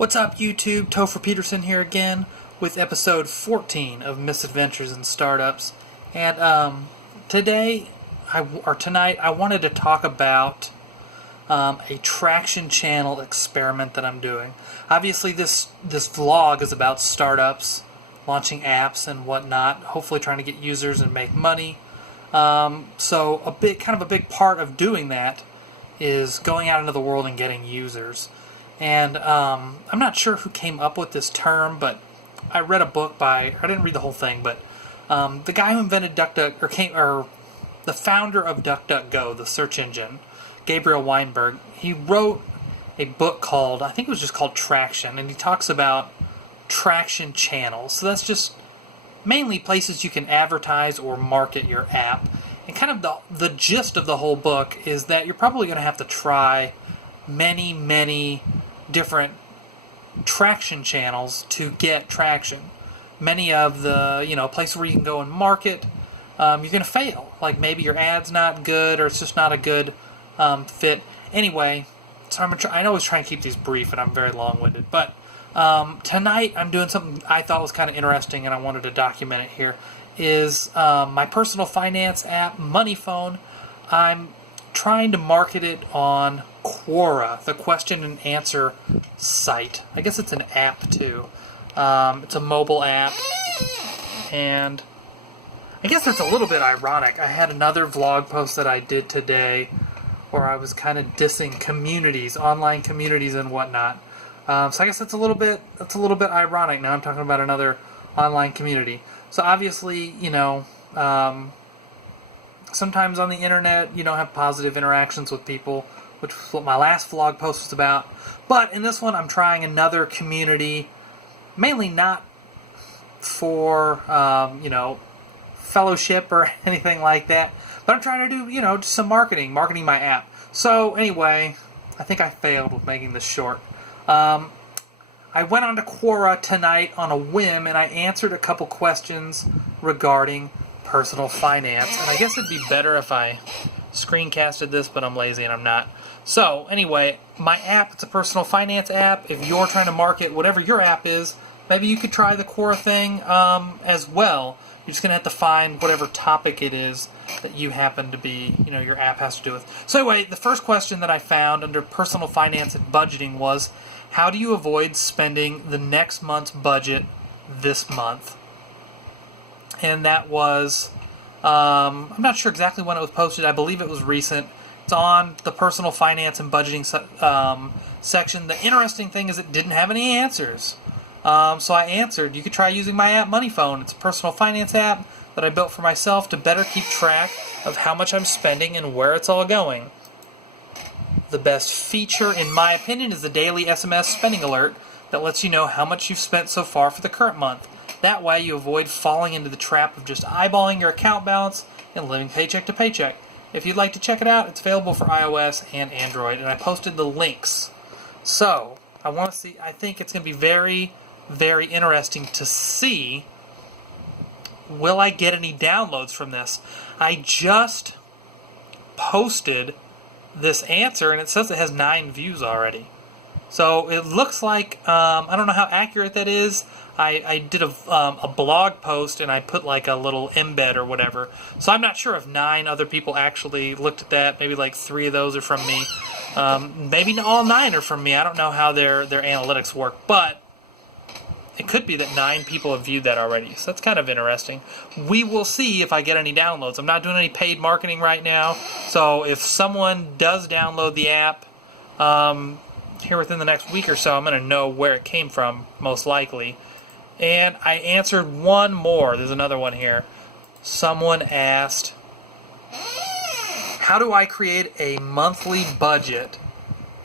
What's up, YouTube? Topher Peterson here again with episode 14 of Misadventures in Startups. And tonight, I wanted to talk about a traction channel experiment that I'm doing. Obviously, this vlog is about startups, launching apps and whatnot, hopefully trying to get users and make money. So a big part of doing that is going out into the world and getting users. And I'm not sure who came up with this term, but I read a book I didn't read the whole thing, but the guy who invented the founder of DuckDuckGo, the search engine, Gabriel Weinberg, he wrote a book called, I think it was just called Traction, and he talks about traction channels. So that's just mainly places you can advertise or market your app. And kind of the gist of the whole book is that you're probably going to have to try many different traction channels to get traction. Many of the places where you can go and market, you're going to fail. Like maybe your ad's not good, or it's just not a good fit. Anyway, so I always try and keep these brief, and I'm very long-winded. But tonight I'm doing something I thought was kind of interesting, and I wanted to document it here. Is my personal finance app, Money Phone. I'm trying to market it on Quora, the question and answer site. I guess it's an app too. It's a mobile app, and I guess that's a little bit ironic. I had another vlog post that I did today where I was kind of dissing communities, online communities and whatnot. So I guess that's a little bit ironic. Now I'm talking about another online community. So obviously, sometimes on the internet you don't have positive interactions with people, which is what my last vlog post was about. But in this one, I'm trying another community, mainly not for, fellowship or anything like that. But I'm trying to do, just some marketing my app. So anyway, I think I failed with making this short. I went onto Quora tonight on a whim, and I answered a couple questions regarding personal finance. And I guess it'd be better if I screencasted this, but I'm lazy and I'm not. So anyway, my app, it's a personal finance app. If you're trying to market whatever your app is, maybe you could try the Quora thing as well. You're just going to have to find whatever topic it is that you happen to be, your app has to do with. So anyway, the first question that I found under personal finance and budgeting was, how do you avoid spending the next month's budget this month? And that was, I'm not sure exactly when it was posted. I believe it was recent. It's on the personal finance and budgeting section. The interesting thing is it didn't have any answers. So I answered, you could try using my app, Money Phone. It's a personal finance app that I built for myself to better keep track of how much I'm spending and where it's all going. The best feature, in my opinion, is the daily SMS spending alert that lets you know how much you've spent so far for the current month. That way you avoid falling into the trap of just eyeballing your account balance and living paycheck to paycheck. If you'd like to check it out, it's available for iOS and Android, and I posted the links. So, I think it's going to be very, very interesting to see, will I get any downloads from this? I just posted this answer, and it says it has 9 views already. So it looks like, I don't know how accurate that is. I did a blog post, and I put like a little embed or whatever. So I'm not sure if 9 other people actually looked at that. Maybe like 3 of those are from me. Maybe all 9 are from me. I don't know how their analytics work, but it could be that 9 people have viewed that already. So that's kind of interesting. We will see if I get any downloads. I'm not doing any paid marketing right now. So if someone does download the app here within the next week or so, I'm going to know where it came from, most likely. And I answered one more. There's another one here. Someone asked, how do I create a monthly budget?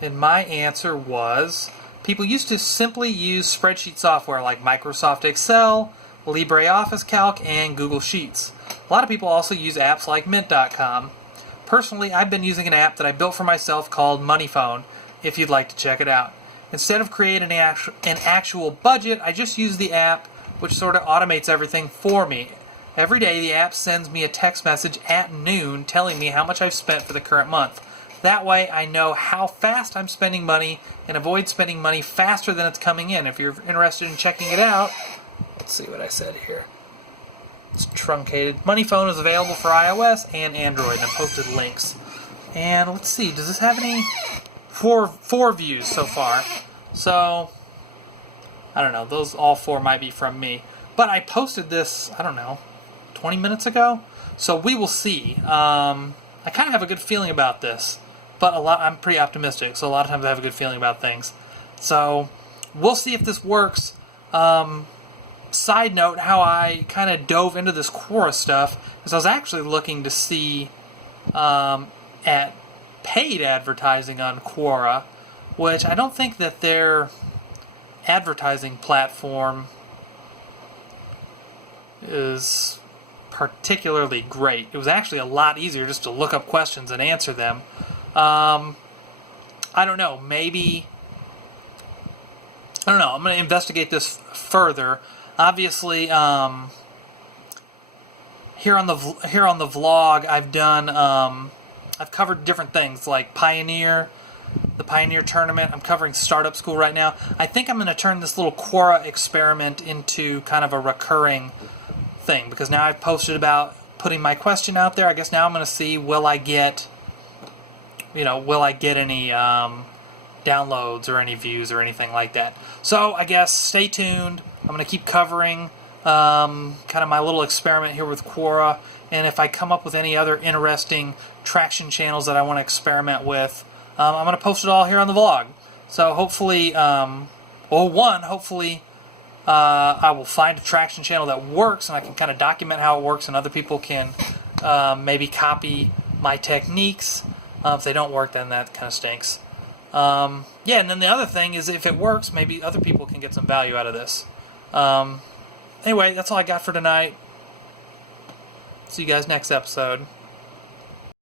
And my answer was, people used to simply use spreadsheet software like Microsoft Excel, LibreOffice Calc, and Google Sheets. A lot of people also use apps like Mint.com. Personally, I've been using an app that I built for myself called Money Phone, if you'd like to check it out. Instead of creating an actual budget, I just use the app, which sort of automates everything for me. Every day, the app sends me a text message at noon telling me how much I've spent for the current month. That way I know how fast I'm spending money and avoid spending money faster than it's coming in. If you're interested in checking it out, let's see what I said here. It's truncated. Money Phone is available for iOS and Android, and I posted links. And let's see, does this have any? Four views so far. So, I don't know, those all 4 might be from me. But I posted this, I don't know, 20 minutes ago? So we will see. I kind of have a good feeling about this. But I'm pretty optimistic, so a lot of times I have a good feeling about things. So, we'll see if this works. Side note, how I kind of dove into this Quora stuff, because I was actually looking to see at paid advertising on Quora, which I don't think that their advertising platform is particularly great. It was actually a lot easier just to look up questions and answer them. I don't know, maybe... I don't know, I'm going to investigate this further. Obviously, here on the vlog, I've done, I've covered different things like Pioneer, the Pioneer Tournament. I'm covering Startup School right now. I think I'm going to turn this little Quora experiment into kind of a recurring thing, because now I've posted about putting my question out there. I guess now I'm going to see, will I get any downloads or any views or anything like that. So I guess stay tuned. I'm going to keep covering kind of my little experiment here with Quora, and if I come up with any other interesting traction channels that I want to experiment with, I'm going to post it all here on the vlog. So hopefully, hopefully I will find a traction channel that works, and I can kind of document how it works, and other people can maybe copy my techniques. If they don't work, then that kind of stinks. Yeah, and then the other thing is, if it works, maybe other people can get some value out of this. Anyway, that's all I got for tonight. See you guys next episode.